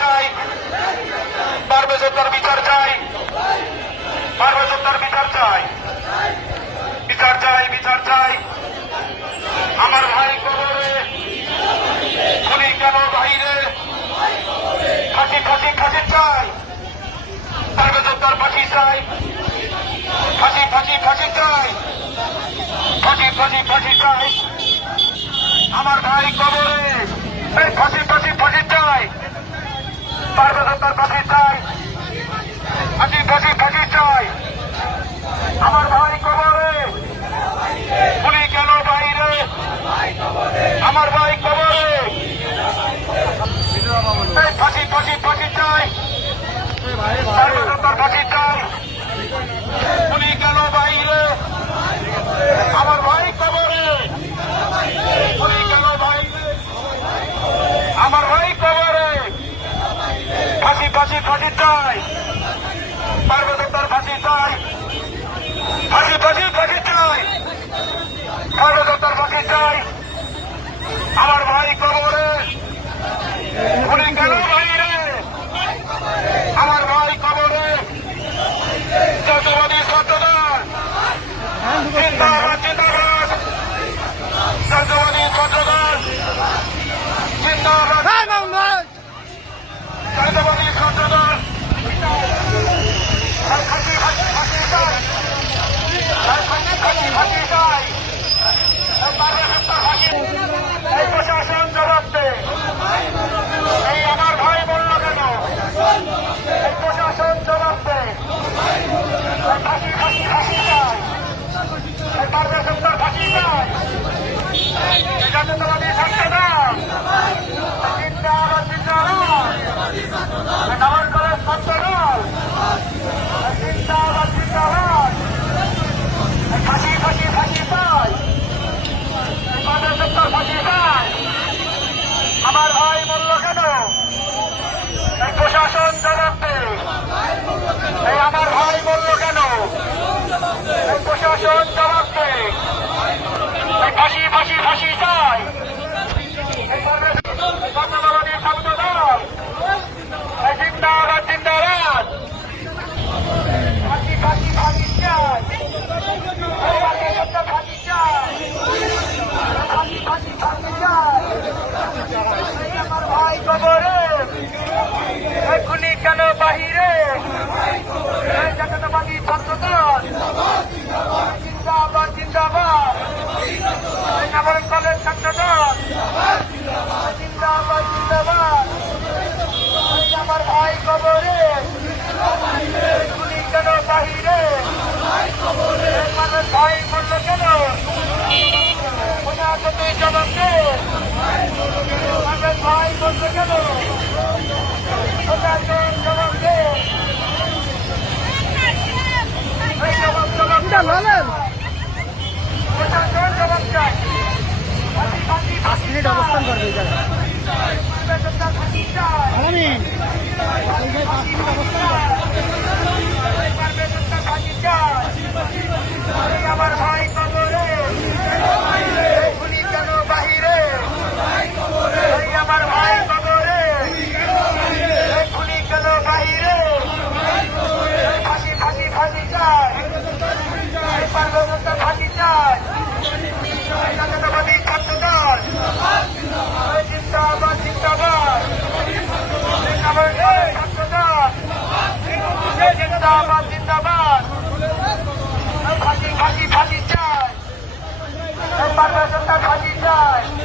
চাই। পার্বত্যার বিচার চাই। বিচার চাই। বিচার চাই আমার ভাই কবরে খুনি কেন বাইরে ফাঁসি ফাঁসি ফাঁসি চাই। পার্বত্যার ফাঁসি চাই। ফাঁসি ফাঁসি ফাঁসি চাই। ফাঁসি ফাঁসি ফাঁসি চাই। আমার ভাই কবরে ফাঁসি ফাঁসি ফাঁসি চাই পার্বত্যার ফাঁসি চাই ফাঁসি ফাঁসি ফাঁসি চাই আমার ভাই কবরে। গুলি কেন বাইরে? আমার ভাই কবরে। ফাঁসি ফাঁসি ফাঁসি চাই। ফাঁসি চাই। গুলি কেন বাইরে? আমার ভাই কবরে। গুলি কেন বাইরে? আমার ভাই কবরে। ফাঁসি ফাঁসি ফাঁসি চাই। পার্বত্যার ফাঁসি চাই। ফাঁসি ফাঁসি ফাঁসি চাই। পার্বত্যার ফাঁসি চাই আমার ভাই কবরে উনি কেন বাইরে আমার ভাই কবরে জাতীয়বাদী ছাত্রদল জিন্দাবাদ জিন্দাবাদ জাতীয়বাদী ছাত্রদল জিন্দাবাদ জাতীয়বাদী ছাত্রদল ফাঁসি ফাঁসি ফাঁসি চাই ফাঁসি ফাঁসি ফাঁসি চাই এই প্রশাসন জবাব এই আমার ভাই বলল কেন এই প্রশাসন জবাব দে এই ফাঁসি ফাঁসি ফাঁসি চাই এই পারবে সত্তর ফাঁসি চাই এই জাতীয়তাবাদী ছাত্রদল জিন্দাবাদ জিন্দাবাদ এই নগর কলেজ ছাত্রদল জিন্দাবাদ জিন্দাবাদ এই ফাঁসি ফাঁসি ফাঁসি চাই এই পারবে সত্তর ফাঁসি চাই আমার ভাই বলল কেন এই প্রশাসন জবাব দে এই আমার ভাই বলল কেন এই প্রশাসন জবাব দে এই ফাঁসি ফাঁসি চাই জাতীয়তাবাদী ছাত্র দল জিন্দাবাদ জিন্দাবাদ ফাঁসি কেন বাহিরে এই জাতীয়তাবাদী ছাত্রদল জিন্দাবাদ জিন্দাবাদ এই নগর কলেজ ছাত্রদল জিন্দাবাদ জিন্দাবাদ আমার ভাই কবরে এখনই কেন বাহিরে মানুষ ভাই বলল কেন তুই জবাব দে আমার ভাই বলল কেন জবাব দে জবাব জবাব ফাঁসি ফাঁসি ফাঁসি চায়। বাংলা সরকার ফাঁসি চায়।